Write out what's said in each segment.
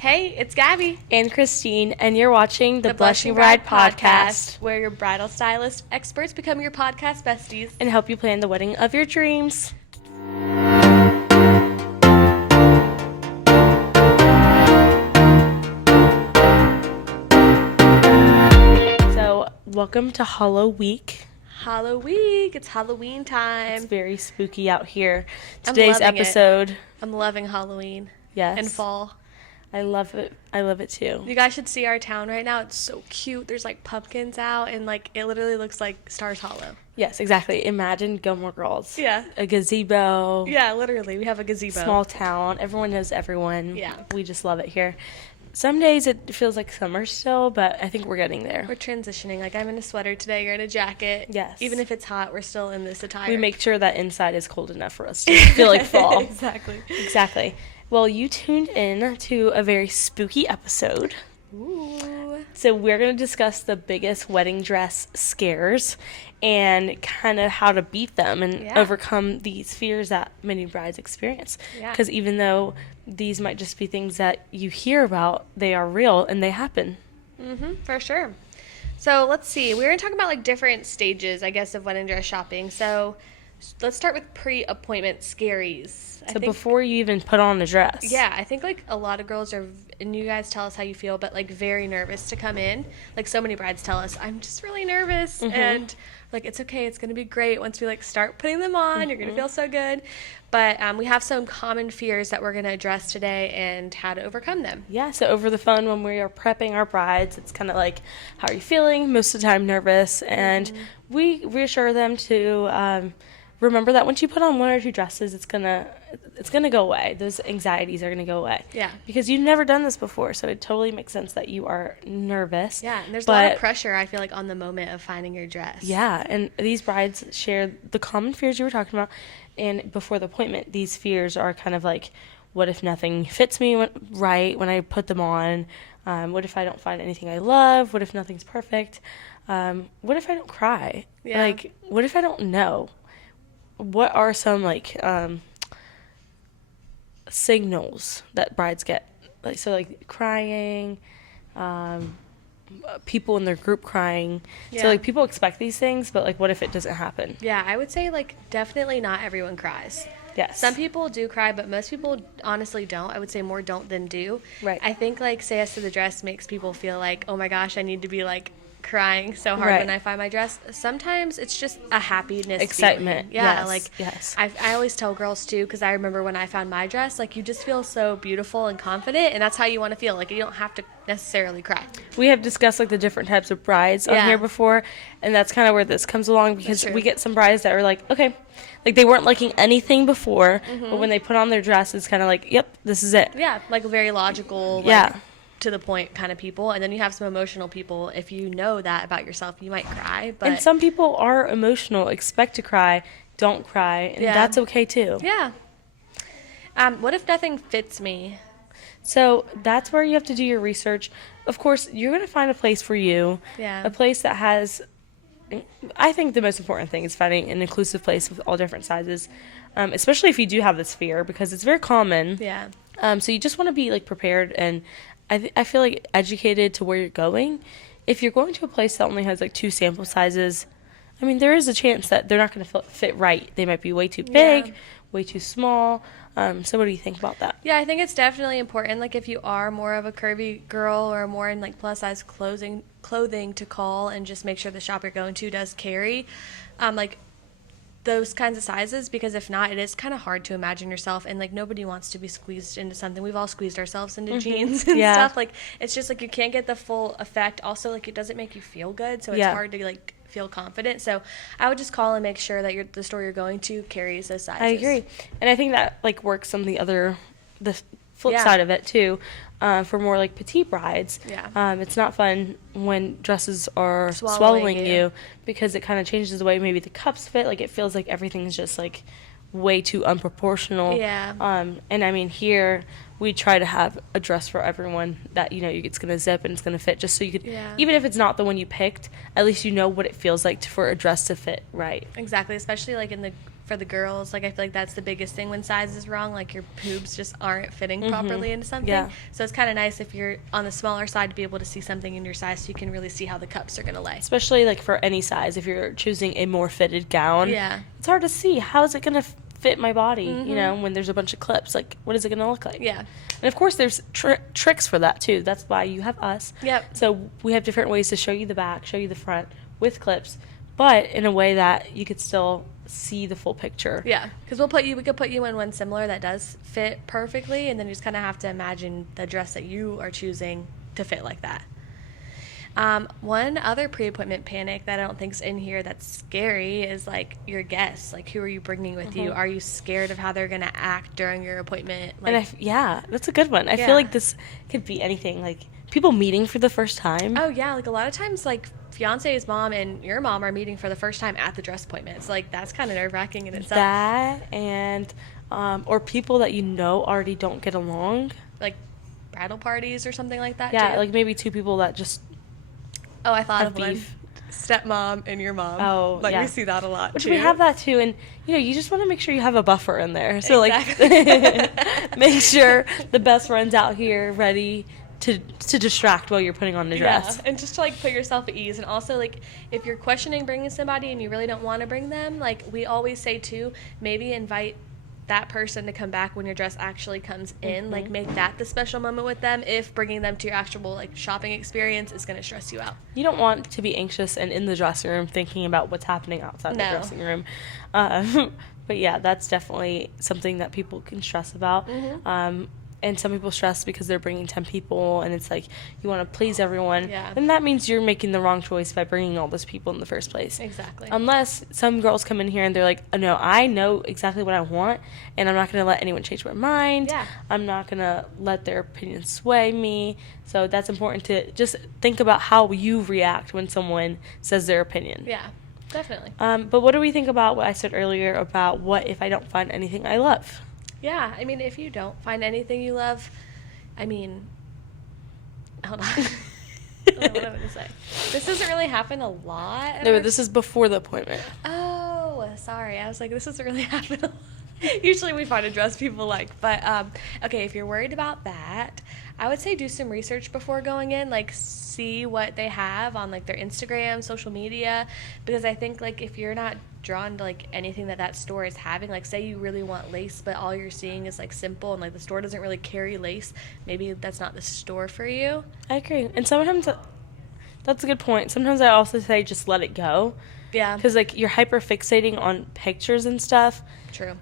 Hey, it's Gabby. And Christine, and you're watching the Blushing Bride podcast, where your bridal stylist experts become your podcast besties and help you plan the wedding of your dreams. So, welcome to Halloween. Halloween. It's Halloween time. It's very spooky out here. Today's episode. I'm loving Halloween. Yes. And fall. I love it. I love it too. You guys should see our town right now. It's so cute. There's like pumpkins out and like it literally looks like Stars Hollow. Yes, exactly. Imagine Gilmore Girls. Yeah. A gazebo. Yeah, literally. We have a gazebo. Small town. Everyone knows everyone. Yeah. We just love it here. Some days it feels like summer still, but I think we're getting there. We're transitioning. Like, I'm in a sweater today. You're in a jacket. Yes. Even if it's hot, we're still in this attire. We make sure that inside is cold enough for us to feel like fall. Exactly. Well, you tuned in to a very spooky episode. Ooh. So we're going to discuss the biggest wedding dress scares and kind of how to beat them and overcome these fears that many brides experience. Because even though these might just be things that you hear about, they are real and they happen. Mm-hmm, for sure. So let's see. We're going to talk about like different stages, I guess, of wedding dress shopping. So let's start with pre-appointment scaries. So before you even put on a dress. Yeah, I think like a lot of girls are, and you guys tell us how you feel, but like very nervous to come in. Like so many brides tell us, I'm just really nervous. Mm-hmm. And like, it's okay. It's going to be great. Once we like start putting them on, you're going to feel so good. But we have some common fears that we're going to address today and how to overcome them. Yeah, so over the phone when we are prepping our brides, it's kind of like, how are you feeling? Most of the time nervous. And we reassure them to remember that once you put on one or two dresses, it's gonna go away. Those anxieties are gonna go away. Yeah. Because you've never done this before, so it totally makes sense that you are nervous. Yeah, and there's a lot of pressure, I feel like, on the moment of finding your dress. Yeah, and these brides share the common fears you were talking about, and before the appointment, these fears are kind of like, what if nothing fits me right when I put them on? What if I don't find anything I love? What if nothing's perfect? What if I don't cry? Yeah. Like, what if I don't know? What are some like signals that brides get? Like crying, people in their group crying. Yeah. So like people expect these things, but like what if it doesn't happen? Yeah, I would say like definitely not everyone cries. Yes. Some people do cry, but most people honestly don't. I would say more don't than do. Right. I think like say yes to the dress makes people feel like, oh my gosh, I need to be like crying so hard when I find my dress. Sometimes it's just a happiness, excitement feeling. Yeah, yes. like yes. I always tell girls too, because I remember when I found my dress, like you just feel so beautiful and confident, and that's how you want to feel. Like you don't have to necessarily cry. We have discussed like the different types of brides on here before, and that's kind of where this comes along, because we get some brides that are like, okay, like they weren't liking anything before, but when they put on their dress, it's kind of like, yep, this is it. Yeah, like very logical. Like, to the point kind of people, and then you have some emotional people. If you know that about yourself, you might cry, but and some people are emotional, expect to cry, don't cry, and that's okay too. Yeah. What if nothing fits me? So that's where you have to do your research. Of course, you're going to find a place for you, a place that has, I think the most important thing is finding an inclusive place with all different sizes, especially if you do have this fear, because it's very common. Yeah. So you just want to be like prepared, and I feel like educated to where you're going. If you're going to a place that only has like 2 sample sizes, I mean, there is a chance that they're not going to fit right. They might be way too big, way too small. So what do you think about that? Yeah, I think it's definitely important. Like if you are more of a curvy girl or more in like plus size clothing to call and just make sure the shop you're going to does carry like those kinds of sizes, because if not, it is kind of hard to imagine yourself, and like nobody wants to be squeezed into something. We've all squeezed ourselves into jeans and stuff. Like it's just like you can't get the full effect. Also, like it doesn't make you feel good, so it's hard to like feel confident. So I would just call and make sure that the store you're going to carries those sizes. I agree, and I think that like works on the flip side of it too. For more like petite brides, it's not fun when dresses are swallowing you, because it kind of changes the way maybe the cups fit. Like it feels like everything's just like way too unproportional. And I mean, here we try to have a dress for everyone that, you know, it's going to zip and it's going to fit, just so you could, even if it's not the one you picked, at least you know what it feels like for a dress to fit right. Exactly, especially like for the girls. Like, I feel like that's the biggest thing when size is wrong. Like, your boobs just aren't fitting properly into something. Yeah. So it's kind of nice if you're on the smaller side to be able to see something in your size so you can really see how the cups are going to lay. Especially, like, for any size. If you're choosing a more fitted gown, it's hard to see. How is it going to fit my body, you know, when there's a bunch of clips? Like, what is it going to look like? Yeah. And, of course, there's tricks for that, too. That's why you have us. Yep. So we have different ways to show you the back, show you the front with clips, but in a way that you could still see the full picture. Yeah, because we could put you in one similar that does fit perfectly, and then you just kind of have to imagine the dress that you are choosing to fit like that. One other pre-appointment panic that I don't think's in here that's scary is, like, your guests. Like, who are you bringing with you? Are you scared of how they're going to act during your appointment? Like, and that's a good one. I feel like this could be anything. Like, people meeting for the first time. Oh, yeah. Like, a lot of times, like, fiance's mom and your mom are meeting for the first time at the dress appointment. It's like, that's kind of nerve-wracking in itself. That and, or people that you know already don't get along. Like, bridal parties or something like that, Yeah, too. like maybe two people that just I thought of beef. one. Stepmom and your mom. Oh, like, yeah. we see that a lot, Which too. we have that, too. And, you know, you just want to make sure you have a buffer in there. So, Exactly. like, make sure the best friend's out here ready to distract while you're putting on the dress. Yeah, and just to, like, put yourself at ease. And also, like, if you're questioning bringing somebody and you really don't want to bring them, like, we always say, too, maybe invite that person to come back when your dress actually comes in. Like, make that the special moment with them if bringing them to your actual, like, shopping experience is going to stress you out. You don't want to be anxious and in the dressing room thinking about what's happening outside the dressing room. But, yeah, that's definitely something that people can stress about. And some people stress because they're bringing 10 people, and it's like you want to please everyone. Yeah. And that means you're making the wrong choice by bringing all those people in the first place. Exactly. Unless some girls come in here and they're like, oh, no, I know exactly what I want, and I'm not going to let anyone change my mind. Yeah. I'm not going to let their opinions sway me. So that's important to just think about how you react when someone says their opinion. Yeah, definitely. But what do we think about what I said earlier about what if I don't find anything I love? Yeah, I mean, if you don't find anything you love, I mean, hold on. I don't know what I'm going to say. This doesn't really happen a lot. No, but this is before the appointment. Oh, sorry. I was like, this doesn't really happen a lot. Usually we find a dress people like. But, okay, if you're worried about that, I would say do some research before going in. Like, see what they have on, like, their Instagram, social media. Because I think, like, if you're not drawn to, like, anything that store is having, like, say you really want lace, but all you're seeing is, like, simple, and, like, the store doesn't really carry lace, maybe that's not the store for you. I agree. And sometimes that's a good point. Sometimes I also say just let it go. Yeah. Because, like, you're hyper fixating on pictures and stuff. True.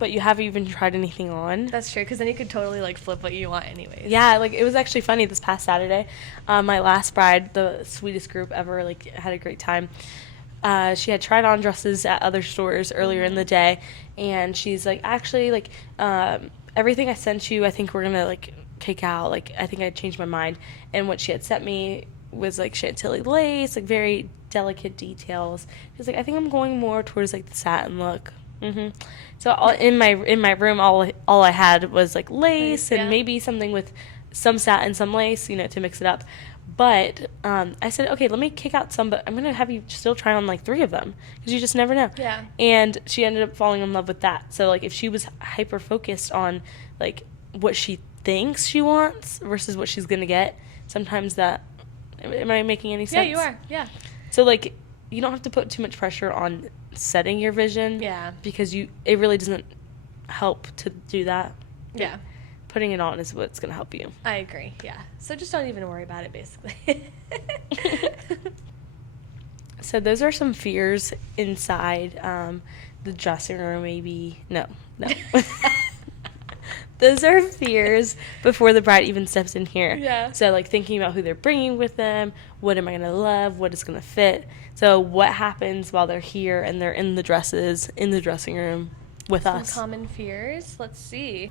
But you haven't even tried anything on. That's true, because then you could totally, like, flip what you want anyways. Yeah, like, it was actually funny this past Saturday. My last bride, the sweetest group ever, like, had a great time. She had tried on dresses at other stores earlier in the day, and she's like, actually, like, everything I sent you, I think we're gonna, like, kick out. Like, I think I changed my mind. And what she had sent me was, like, chantilly lace, like, very delicate details. She's like, I think I'm going more towards, like, the satin look. So in my room, all I had was, like, lace and maybe something with some satin, some lace, you know, to mix it up. But I said, okay, let me kick out some, but I'm going to have you still try on, like, 3 of them because you just never know. Yeah. And she ended up falling in love with that. So, like, if she was hyper-focused on, like, what she thinks she wants versus what she's going to get, sometimes that – am I making any sense? Yeah, you are. Yeah. So, like, you don't have to put too much pressure on setting your vision. Yeah. Because it really doesn't help to do that. Yeah. Putting it on is what's going to help you. I agree, yeah. So just don't even worry about it, basically. So those are some fears inside the dressing room, maybe. No. Those are fears before the bride even steps in here. Yeah. So, like, thinking about who they're bringing with them, what am I going to love, what is going to fit. So what happens while they're here and they're in the dresses, in the dressing room with us. Some common fears. Let's see.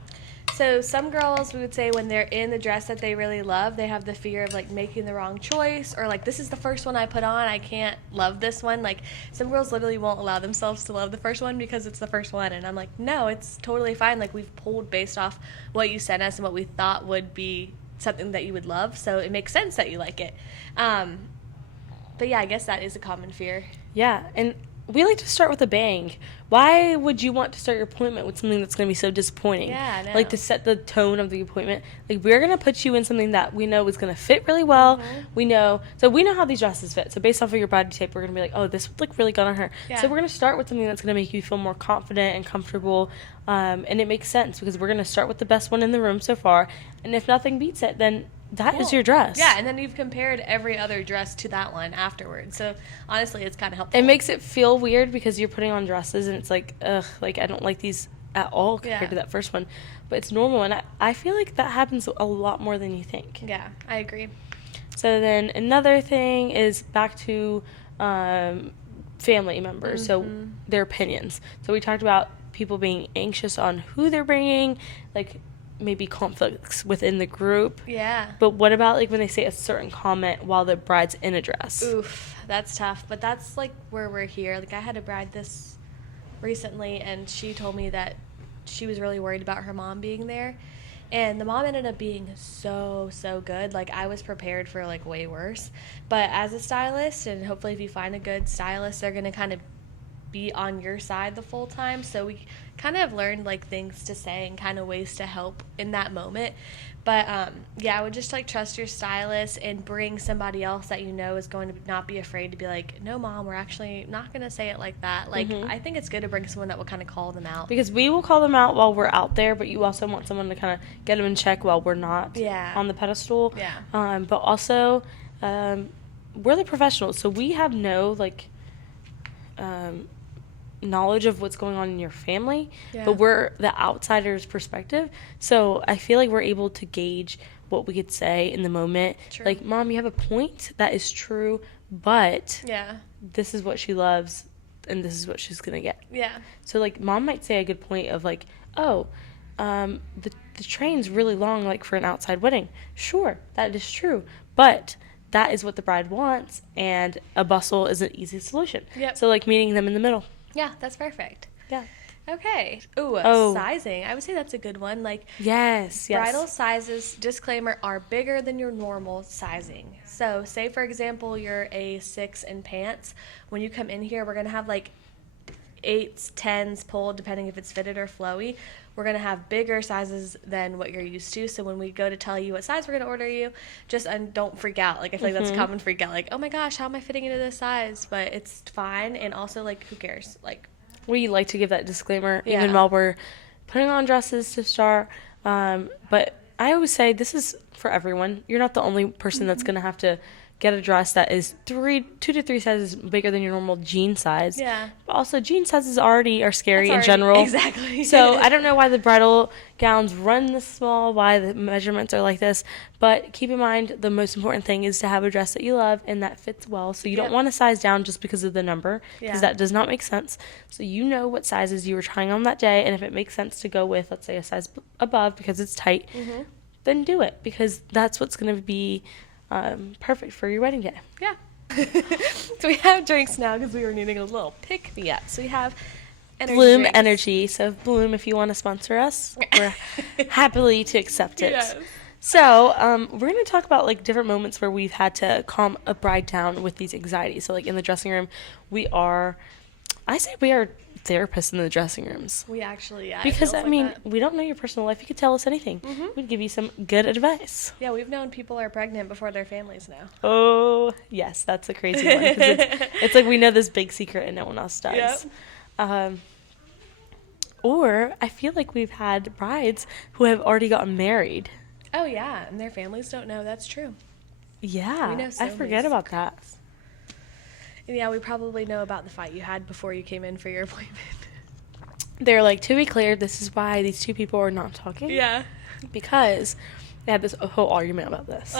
So some girls, we would say when they're in the dress that they really love, they have the fear of, like, making the wrong choice, or, like, this is the first one I put on, I can't love this one. Like, some girls literally won't allow themselves to love the first one because it's the first one, and I'm like, no, it's totally fine. Like, we've pulled based off what you sent us and what we thought would be something that you would love, so it makes sense that you like it. But yeah, I guess that is a common fear. Yeah, and we like to start with a bang. Why would you want to start your appointment with something that's going to be so disappointing? Yeah, I know. Like, to set the tone of the appointment. Like, we're going to put you in something that we know is going to fit really well. We know how these dresses fit. So based off of your body type, we're going to be like, oh, this would look really good on her. Yeah. So we're going to start with something that's going to make you feel more confident and comfortable. And it makes sense because we're going to start with the best one in the room so far. And if nothing beats it, then that is your dress. Yeah, and then you've compared every other dress to that one afterwards. So honestly, it's kind of helpful. It makes it feel weird because you're putting on dresses and it's like, ugh, like I don't like these at all compared to that first one. But it's normal, and I feel like that happens a lot more than you think. Yeah, I agree. So then another thing is back to family members, so their opinions. So we talked about people being anxious on who they're bringing, like maybe conflicts within the group. Yeah. But what about like when they say a certain comment while the bride's in a dress? Oof, that's tough. But that's like where we're here. Like I had a bride this recently, and she told me that she was really worried about her mom being there. And the mom ended up being so good. Like I was prepared for like way worse. But as a stylist, and hopefully if you find a good stylist, they're going to kind of be on your side the full time. So we kind of learned like things to say and kind of ways to help in that moment. But yeah, I would just like trust your stylist and bring somebody else that you know is going to not be afraid to be like, no mom, we're actually not going to say it like that. Like I think it's good to bring someone that will kind of call them out, because we will call them out while we're out there, but you also want someone to kind of get them in check while we're not on the pedestal. But also we're the professionals, so we have no like knowledge of what's going on in your family, but we're the outsider's perspective, so I feel like we're able to gauge what we could say in the moment. Like, mom, you have a point, that is true, but this is what she loves and this is what she's gonna get. So like mom might say a good point of like, oh, the train's really long, like for an outside wedding. Sure, that is true, but that is what the bride wants, and a bustle is an easy solution. So like meeting them in the middle. Yeah, that's perfect. Yeah. Okay. Sizing. I would say that's a good one. Like, yes. Bridal sizes, disclaimer, are bigger than your normal sizing. So, say for example, you're a 6 in pants. When you come in here, we're going to have like 8s, 10s pulled, depending if it's fitted or flowy. We're going to have bigger sizes than what you're used to. So when we go to tell you what size we're going to order you, just don't freak out. Like, I feel like that's a common freak out. Like, oh my gosh, how am I fitting into this size? But it's fine. And also, like, who cares? Like, we like to give that disclaimer even while we're putting on dresses to start. But I always say this is for everyone. You're not the only person that's going to have to get a dress that is 2 to 3 sizes bigger than your normal jean size. But also, jean sizes are scary in general. Exactly. So I don't know why the bridal gowns run this small, why the measurements are like this. But keep in mind, the most important thing is to have a dress that you love and that fits well. So you don't want to size down just because of the number, because that does not make sense. So you know what sizes you were trying on that day, and if it makes sense to go with, let's say, a size above because it's tight, then do it, because that's what's going to be perfect for your wedding day. So we have drinks now because we were needing a little pick-me-up. So we have Bloom drinks. Energy. So Bloom, if you want to sponsor us, we're happily to accept it. So we're going to talk about like different moments where we've had to calm a bride down with these anxieties. So like in the dressing room, we are therapists in the dressing rooms. We actually, because I mean, we don't know your personal life. You could tell us anything. We'd give you some good advice. Yeah, we've known people are pregnant before their families know. Oh, yes, that's a crazy one. 'Cause it's like we know this big secret and no one else does. Or I feel like we've had brides who have already gotten married. Oh, yeah, and their families don't know. That's true. Yeah, we know so I forget about that. And yeah, we probably know about the fight you had before you came in for your appointment. They're like, to be clear, this is why these two people are not talking. Because they had this whole argument about this.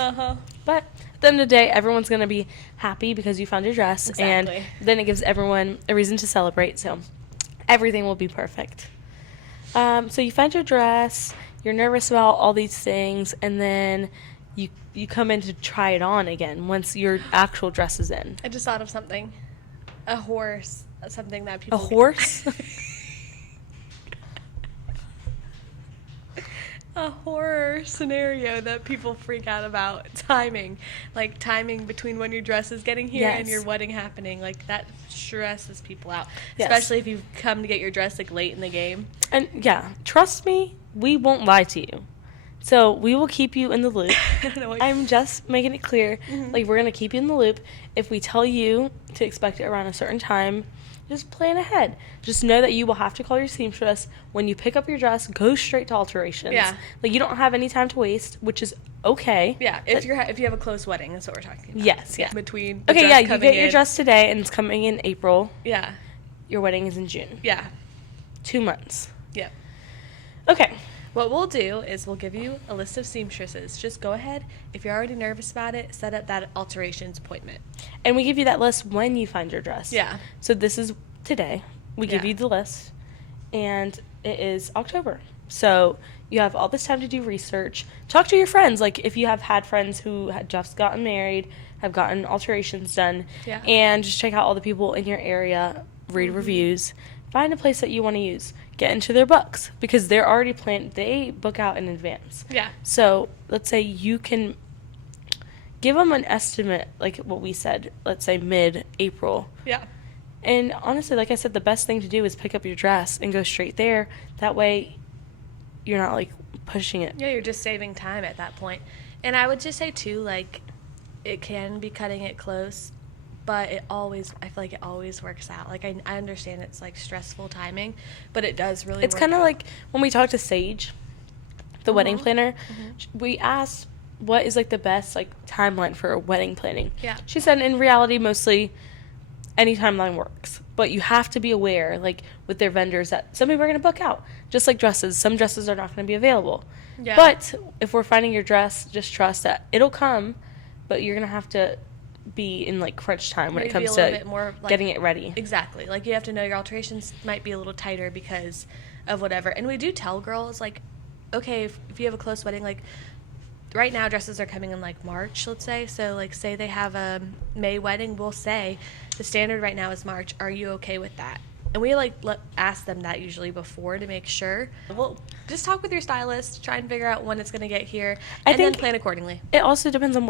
But at the end of the day, everyone's going to be happy because you found your dress. And then it gives everyone a reason to celebrate. So everything will be perfect. So you find your dress. You're nervous about all these things. And then you come in to try it on again once your actual dress is in. I just thought of something. A horse. Something that people... A horse? a horror scenario that people freak out about. Timing. Like, timing between when your dress is getting here and your wedding happening. Like, that stresses people out. Yes. Especially if you come to get your dress, like, late in the game. And, yeah, trust me, we won't lie to you. So we will keep you in the loop. I'm just making it clear. Mm-hmm. Like, we're going to keep you in the loop. If we tell you to expect it around a certain time, just plan ahead. Just know that you will have to call your seamstress. When you pick up your dress, go straight to alterations. Yeah. Like, you don't have any time to waste, which is okay. Yeah, if you have a close wedding, that's what we're talking about. Yes. Yeah. Between you get your dress today, and it's coming in April. Yeah. Your wedding is in June. Yeah. 2 months. Yeah. Okay. What we'll do is we'll give you a list of seamstresses. Just go ahead. If you're already nervous about it, set up that alterations appointment. And we give you that list when you find your dress. Yeah. So this is today. We give you the list, and it is October. So you have all this time to do research. Talk to your friends. Like, if you have had friends who had just gotten married, have gotten alterations done, and just check out all the people in your area, read reviews, find a place that you want to use. Get into their books, because they're already planned. They book out in advance. Yeah. So let's say you can give them an estimate, like what we said, let's say mid-April. Yeah. And honestly, like I said, the best thing to do is pick up your dress and go straight there. That way you're not, like, pushing it. Yeah, you're just saving time at that point. And I would just say, too, like, it can be cutting it close, but I feel like it always works out. Like, I understand it's, like, stressful timing, but it does really work out. It's kind of like when we talked to Sage, the wedding planner, we asked what is, like, the best, like, timeline for wedding planning. Yeah. She said, in reality, mostly any timeline works. But you have to be aware, like, with their vendors, that some people are going to book out. Just like dresses. Some dresses are not going to be available. Yeah. But if we're finding your dress, just trust that it'll come, but you're going to have to be in, like, crunch time when it comes to more, like, getting it ready. Exactly. Like, you have to know your alterations might be a little tighter because of whatever. And we do tell girls, like, okay, if you have a close wedding, like, right now dresses are coming in, like, March, let's say. So, like, say they have a May wedding, we'll say the standard right now is March. Are you okay with that? And we, like, ask them that usually before to make sure. Well, just talk with your stylist, try and figure out when it's going to get here, and then plan accordingly. It also depends on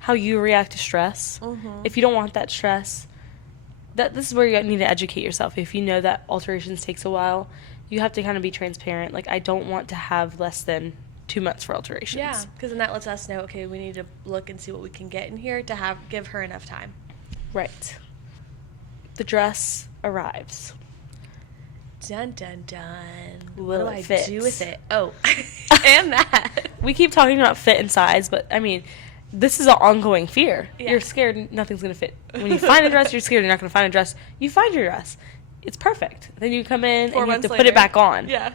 how you react to stress. If you don't want that stress, this is where you need to educate yourself. If you know that alterations takes a while, you have to kind of be transparent. Like, I don't want to have less than 2 months for alterations. Yeah, because then that lets us know, okay, we need to look and see what we can get in here to give her enough time. Right. The dress arrives. Dun, dun, dun. What do I do with it? Oh, and that. We keep talking about fit and size, but, I mean, this is an ongoing fear. Yeah. You're scared nothing's going to fit. When you find a dress, you're scared you're not going to find a dress. You find your dress. It's perfect. Then you come in and you have to put it back on. Yeah.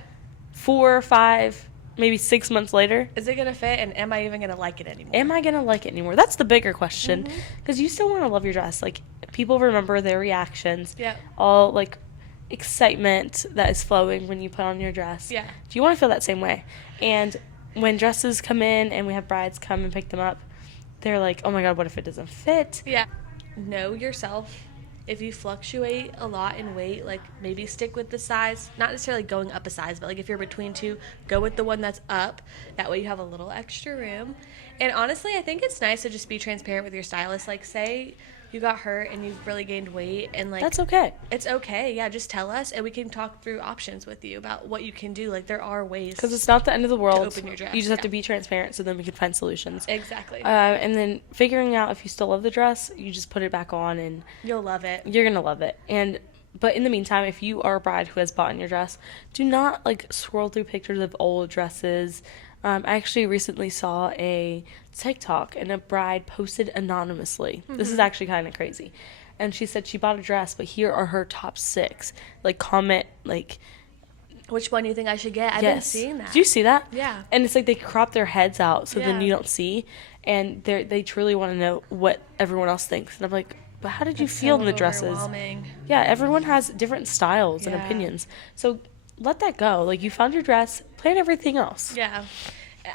4, 5, maybe 6 months later. Is it going to fit, and am I even going to like it anymore? Am I going to like it anymore? That's the bigger question. Because you still want to love your dress. Like, people remember their reactions. Yeah. All, like, excitement that is flowing when you put on your dress. Yeah. Do you want to feel that same way? And when dresses come in and we have brides come and pick them up, they're like, oh my God, what if it doesn't fit? Yeah. Know yourself. If you fluctuate a lot in weight, like, maybe stick with the size, not necessarily going up a size, but, like, if you're between two, go with the one that's up. That way you have a little extra room. And honestly, I think it's nice to just be transparent with your stylist. Like, say you got hurt and you've really gained weight, and, like, that's okay. It's okay. Yeah, just tell us and we can talk through options with you about what you can do. Like, there are ways, because it's not the end of the world to open your dress. You just have to be transparent, so then we can find solutions. Exactly. And then figuring out if you still love the dress, you just put it back on and you'll love it. You're gonna love it. But in the meantime, if you are a bride who has bought in your dress, do not, like, scroll through pictures of old dresses. I actually recently saw a TikTok, and a bride posted anonymously. This is actually kind of crazy. And she said she bought a dress, but here are her top 6. Like, comment, like, which one do you think I should get? I've been seeing that. Did you see that? Yeah. And it's like they crop their heads out so then you don't see. And they truly want to know what everyone else thinks. And I'm like, but how did you feel in the dresses? Yeah, everyone has different styles and opinions. So let that go. Like, you found your dress, plan everything else. Yeah.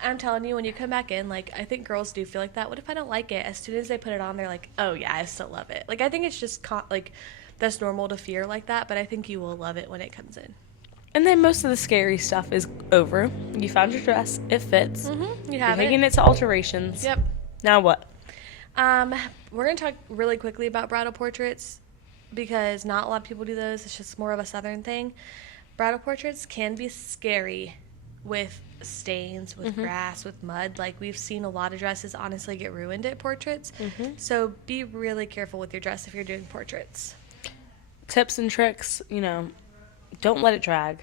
I'm telling you, when you come back in, like, I think girls do feel like that. What if I don't like it? As soon as they put it on, they're like, oh, yeah, I still love it. Like, I think it's just, like, that's normal to fear like that, but I think you will love it when it comes in. And then most of the scary stuff is over. You found your dress. It fits. You You're have taking it to alterations. Yep. Now what? We're going to talk really quickly about bridal portraits because not a lot of people do those. It's just more of a Southern thing. Bridal portraits can be scary with stains, with grass, with mud. Like, we've seen a lot of dresses honestly get ruined at portraits. So be really careful with your dress if you're doing portraits. Tips and tricks, don't let it drag.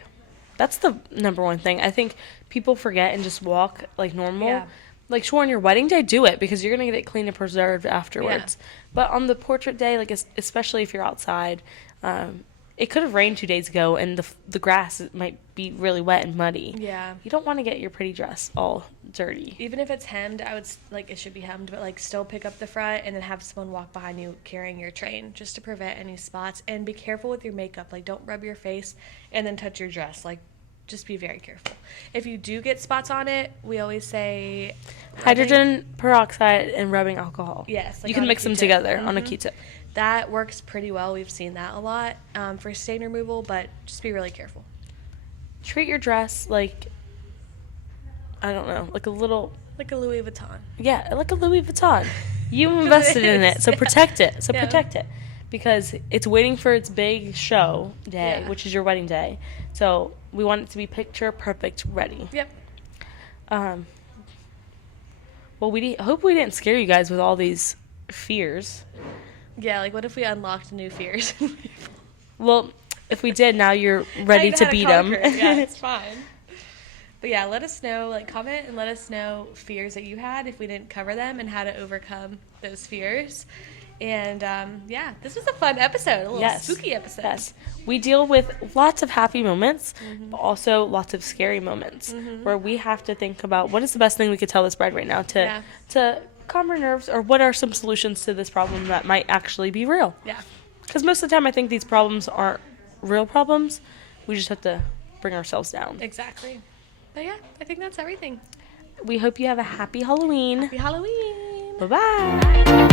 That's the number one thing. I think people forget and just walk like normal. Yeah. Like, sure, on your wedding day, do it because you're going to get it clean and preserved afterwards. Yeah. But on the portrait day, like, especially if you're outside, it could have rained 2 days ago and the grass might be really wet and muddy. Yeah. You don't want to get your pretty dress all dirty. Even if it's hemmed, I would, it should be hemmed, but, still pick up the front and then have someone walk behind you carrying your train just to prevent any spots. And be careful with your makeup. Like, don't rub your face and then touch your dress. Like, just be very careful. If you do get spots on it, we always say hydrogen peroxide and rubbing alcohol. Yes. You can mix them together on a Q-tip. That works pretty well. We've seen that a lot for stain removal, but just be really careful. Treat your dress like, I don't know, like a little... Like a Louis Vuitton. Yeah, like a Louis Vuitton. You invested in it, so protect it. So protect it. Because it's waiting for its big show day, which is your wedding day. So we want it to be picture perfect ready. Yep. Well, hope we didn't scare you guys with all these fears. Yeah, like what if we unlocked new fears? Well, if we did, now you're ready to beat them. Yeah, it's fine. But yeah, let us know, comment and let us know fears that you had if we didn't cover them and how to overcome those fears. And yeah, this was a fun episode, a little spooky episode. Yes, we deal with lots of happy moments, but also lots of scary moments where we have to think about what is the best thing we could tell this bride right now to calm her nerves, or what are some solutions to this problem that might actually be real. Yeah. Because most of the time I think these problems aren't real problems. We just have to bring ourselves down. Exactly. But yeah, I think that's everything. We hope you have a happy Halloween. Happy Halloween. Bye-bye.